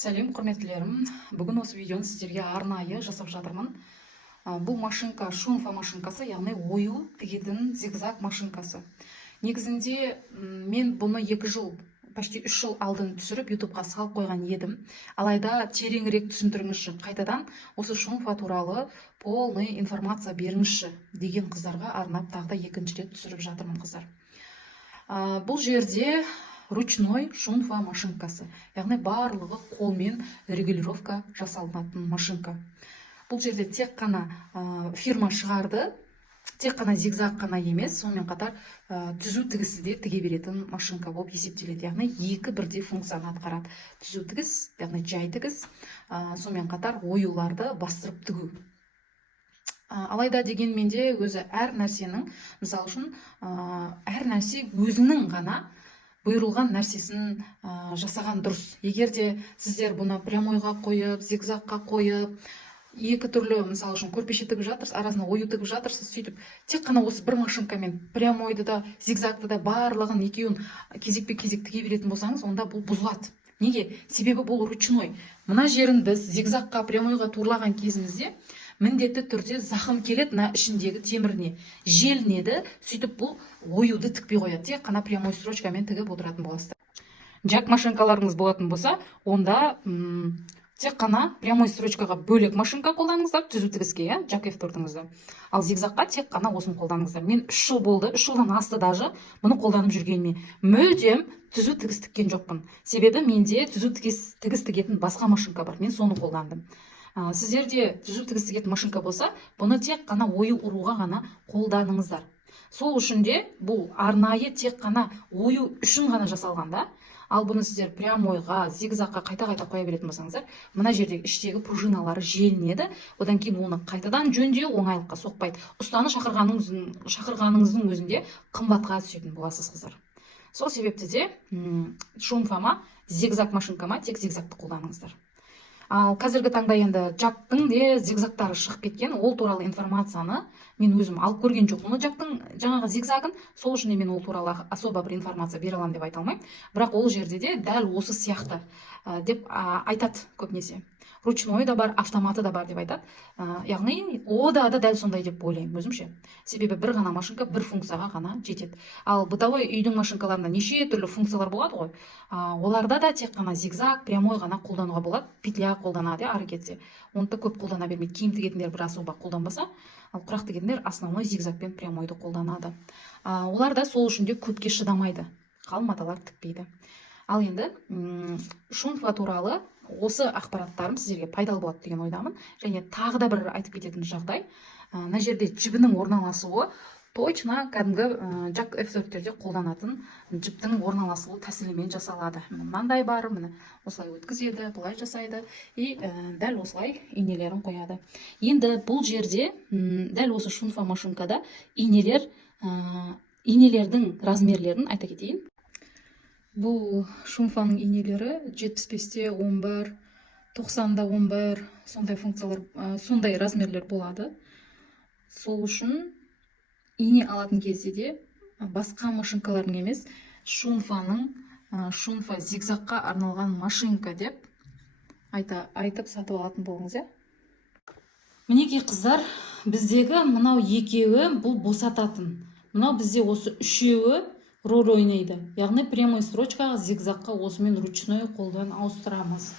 Сәлем, құрметтілерім. Бүгін осы видеоны сіздерге арнайы жасап жатырмын. Бұл машинка шунфа машинкасы, яғни ою тігетін зигзаг машинкасы. Негізінде мен бұны 2 жыл, почти 3 жыл алдын түсіріп ютубқа салып қойған едім. Алайда тереңірек түсіндіріңізші, қайтадан осы шунфа туралы полный информация беріңізші деген қыздарға арнап тағы да 2-ші рет түсіріп жатырмын, қыздар. Бұл жерде ручной шунфа машинкасы, яғни барлығы қолмен регулировка жасалынатын машинка. Бұл жерде тек қана фирма шығарды, тек қана зигзаг қана емес, сонымен қатар түзу тігісі де тіге беретін машинка болып есептеледі. Яғни 2 бірдей функцияны атқарады. Түзу тігіс, яғни жай тігіс, сонымен қатар оюларды бастырып тігу. Алайда дегенмен де өзі әр нәрсенің, мысалы үшін, әр нәрсе өзінің ғана бұйырылған нәрсесін жасаған дұрыс. Егер де сіздер бұны прямойға қойып, зигзагқа қойып, 2 түрлі, мысалы үшін, көрпеше тігіп жатырсыз, арасына ою тігіп жатырсыз, сөйтіп, тек қана осы бір машинкамен прямойды да, зигзагты да барлығын екеуін кезекпе-кезек тіге беретін болсаңыз, онда бұл бұзылады. Неге? Себебі бұл ручной. Мына жерін біз зигзагқа, прямойға турлаған кезімізде міндетті түрде зақым келеді мына ішіндегі теміріне, желінеді, сөйтіп бұл оюды тікпей қояды, тек қана прямой строчкамен тігіп отыратын боласыздар. Жак машинкаларыңыз болатын болса, онда тек қана прямой строчкаға бөлек машинка қолданыңыздар, түзу тігіске, жак F4-іңізді. Ал зигзагқа тек қана осын қолданыңыздар. Мен 3 жыл болды, 3 жылдан асты даже бұны қолданып жүргеніме. Мүлдем түзу тігіс тіккен жоқпын. Себебі менде түзу тігіс тігетін басқа машинка бар, мен соны қолдандым. Сіздерде түзу тігіс тігетін машинка болса, бұны тек қана ою ұруға ғана қолданыңыздар. Сол үшін де бұл арнайы тек қана ою үшін ғана жасалғанда, ал бұны сіздер прямойға, зигзагқа қайта-қайта қоя беретін болсаңыздар, мына жердегі іштегі пружиналары желінеді, одан кейін оны қайтадан жөндеу оңайлыққа соқпайды. Ұстаны шақырғаныңыздың өзінде қымбатқа түсетін боласыз, қыздар. Сол себепті де шунфама, зигзаг машинкама тек зигзагты қолданыңыздар. Ал қазіргі таңда енді жактың де зигзагтары шығып кеткен, ол туралы информацияны мен өзім алып көрген жоқпын. Жактың жаңағы зигзагын, сол үшін мен ол туралы особо бір информация бере аламын деп айта алмаймын. Бірақ ол жерде де дәл осы сияқты деп айтады көбінесе. Ручной да бар, автоматы да бар деп айтады. Яғни ода дәл сондай деп ойлаймын өзімше. Себебі бір ғана машинка бір функцияға ғана жетеді. Ал бытовой үйдің машинкаларында неше түрлі функциялар болады ғой. Оларда да тек қана зигзаг, прямой ғана қолдануға болады. Петля қолданады, ары кетсе. Оны да көп қолдана бермейді. Киім тігетіндер бір особо қолданбаса, ал құрақ тігетіндер основной зигзаг пен прямойды қолданады. Олар да сол үшін де көпке шыдамайды. Қалың маталар тікпейді. Ал енді шунфа туралы осы ақпараттарым сіздерге пайдалы болады деген ойдамын. Және тағы да бір айтып кететін жағдай, мына жерде жібінің орналасуы точно кәдімгі жак F4-терде қолданатын жіптің орналасуы тәсілімен жасалады. Мынандай бар, міне осылай өткізеді, бұлай жасайды и дәл осылай инелерін қояды. Енді бұл жерде дәл осы шунфа машинкада инелердің размерлерін айта кетейін. Бұл шунфаның инелері 75-те 11, 90-да 11, сондай функциялар, сондай размерлер болады. Сол үшін ине алатын кезде де басқа машинкалардың емес, шунфа зигзагқа арналған машинка деп айтып сатып алатын болыңыз. Мінекей қыздар, біздегі мынау екеуі бұл босататын. Мынау бізде осы үшеуі роль ойнайды. Яғни прямой строчкаға, зигзагқа осымен ручной қолдан ауыстырамыз.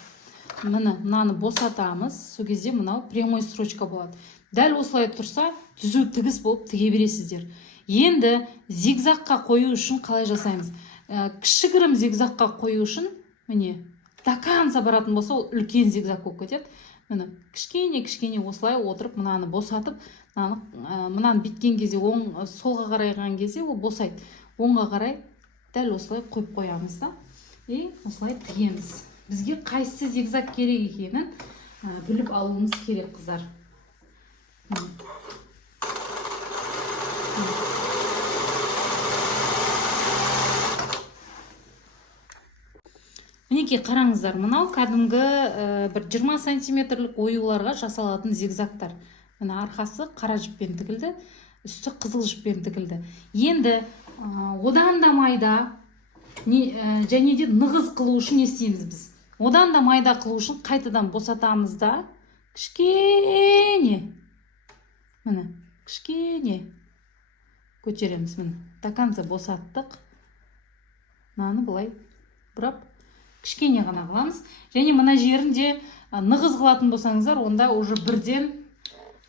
Мынаны босатамыз, сол кезде мынау прямой строчка болады. Дәл осылай тұрса, түзу тігіс болып тіге бересіздер. Енді зигзагқа қою үшін қалай жасаймыз? Кішігірім зигзагқа қою үшін, міне, до конца баратын болса, ол үлкен зигзаг болып кетеді. Міне, кішкене осылай отырып, мынаны босатып, мынаны біткен кезде, солға қарайған кезде ол босайды. Оңға қарай дәл осылай қойып қоямыз да, и осылай тігеміз. Бізге қайсы зигзаг керек екенін біліп алуымыз керек, қыздар. Мінекей қараңыздар, мынау кәдімгі бір 20 сантиметрлік оюларға жасалатын зигзагтар. Мына арқасы қара жіппен тігілді, үсті қызыл жіппен тігілді. Енді одан да майда және де нығыз қылу үшін не істейміз біз? Одан да майда қылу үшін қайтадан босатамыз да кішкене, міне, кішкене көтереміз. Міне, до конца босаттық. Мынаны былай бұрап, кішкене ғана қыламыз. Және мына жерінде нығыз қылатын болсаңыздар, онда уже бірден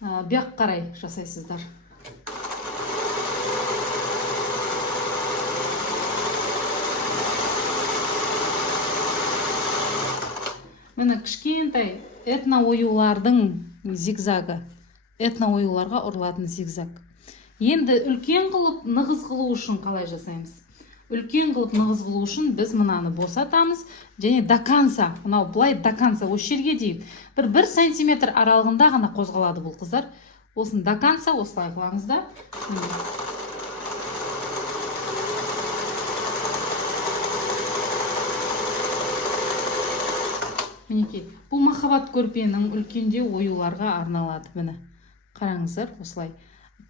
бияқ қарай жасайсыздар. Міне кішкентай этно-оюлардың зигзагы, этно-оюларға ұрылатын зигзаг. Енді үлкен қылып нығыз қылу үшін қалай жасаймыз? Үлкен қылып нығыз қылу үшін біз мынаны босатамыз және до конца, мынау былай до конца, осы жерге дейін бір 1 сантиметр аралығында ғана қозғалады бұл қыздар. Осын до конца осылай қылаңыз да. Мінекей, бұл махаббат көрпенің үлкенде оюларға арналады. Міне, қараңыздар, осылай.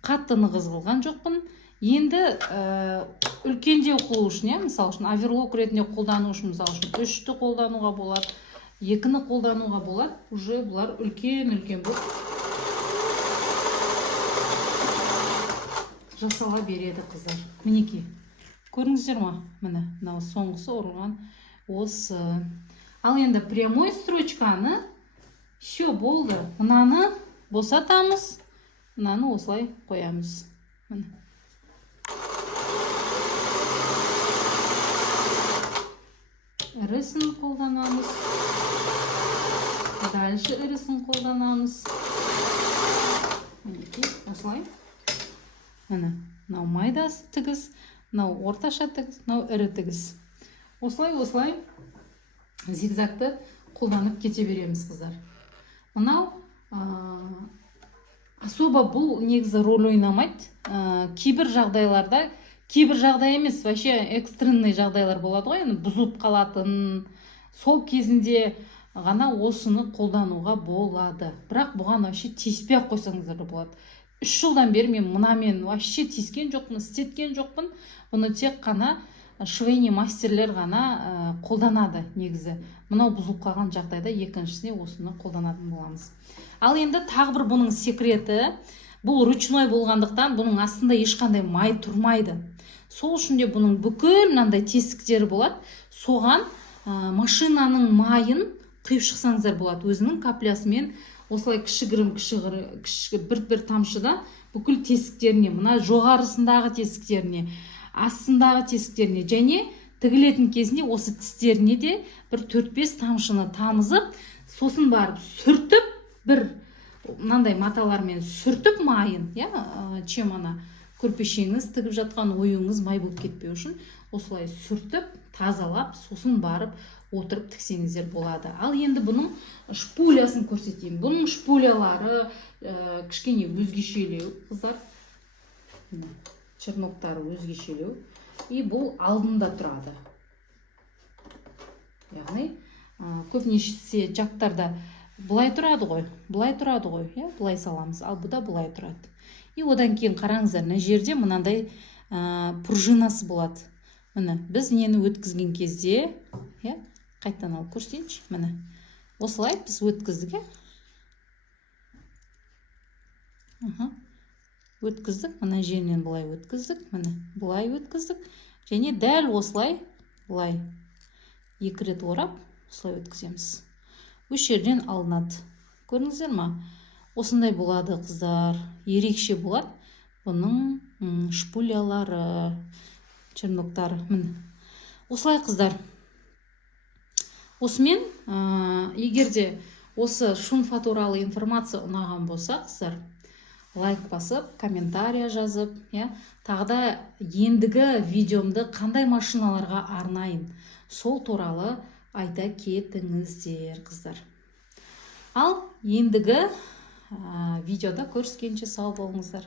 Қатты нығыз қылған жоқпын. Енді үлкенде қылу үшін, мысал үшін, оверлок ретінде қолдану үшін, мысал үшін, 3-ті қолдануға болады, 2-ні қолдануға болады. Уже бұлар үлкен-үлкен болып жасала береді қыздар. Мінекей, көріңіздер ма? Міне, мынау соңғысы ұрылған осы. Ал енді прямой строчканы все болды. Мынаны босатамыз, мынаны осылай қоямыз. Ірісін қолданамыз. Дальше ірісін қолданамыз. Осылай. Мынау майдасы тігіз, мынау орташа тігіз, мынау ірі тігіз. Осылай зигзагты қолданып кете береміз қыздар. Мынау особо бұл негізі роль ойнамайды. Кейбір жағдайларда, кейбір жағдай емес, вообще экстренный жағдайлар болады ғой, бұзылып қалатын. Сол кезінде ғана осыны қолдануға болады. Бірақ бұған вообще тиіспей қойсаңыздар болады. 3 жылдан бері мен мынамен вообще тиіскен жоқпын, істеткен жоқпын. Бұны тек қана швейный мастерлер ғана қолданады негізі. Мынау бұзылып қалған жағдайда екіншісіне осыны қолданатын боламыз. Ал енді тағы бір бұның секреті, бұл ручной болғандықтан бұның астында ешқандай май тұрмайды. Сол үшін де бұның бүкіл мынандай тесіктері болады. Соған машинаның майын құйып шықсаңыздар болады. Өзінің каплясымен осылай кішігірім бір тамшыда бүкіл тесіктеріне, мына жоғарысындағы тесіктеріне, астындағы тесіктеріне және тігілетін кезінде осы тістеріне де бір 4-5 тамшыны тамызып, сосын барып сүртіп, бір мынандай маталармен сүртіп майын, чем ана көрпешеңіз тігіп жатқан ойыңыз май болып кетпеу үшін осылай сүртіп, тазалап, сосын барып отырып тіксеңіздер болады. Ал енді бұның шпулясын көрсетейін. Бұның шпулялары кішкене өзгешелеу, қыздар. Черноктары өзгешелеу. И бұл алдында тұрады. Яғни, көпнеше жақтарда бұлай тұрады ғой, бұлай саламыз, ал бұда бұлай тұрады. И одан кейін қараңыздар, мына жерде мынандай пружинасы болады. Міне, біз нені өткізген кезде, қайттан алып көрсетейінші, міне. Осылай біз өткіздік, өткіздік, мына жерінен бұлай өткіздік, міне, бұлай өткіздік. Және дәл осылай, бұлай 2 рет орап, осылай өткіземіз. Өш жерден алынады. Көріңіздер ма? Осындай болады, қыздар. Ерекше болады. Бұның шпулялары, черноктары. Осылай, қыздар. Осымен, егерде осы шунфа туралы информация ұнаған болса, қыздар, лайк басып, комментария жазып, тағда ендігі видеомды қандай машиналарға арнайын, сол туралы айта кетіңіздер, қыздар. Ал ендігі видеода көріскенше сау болыңыздар.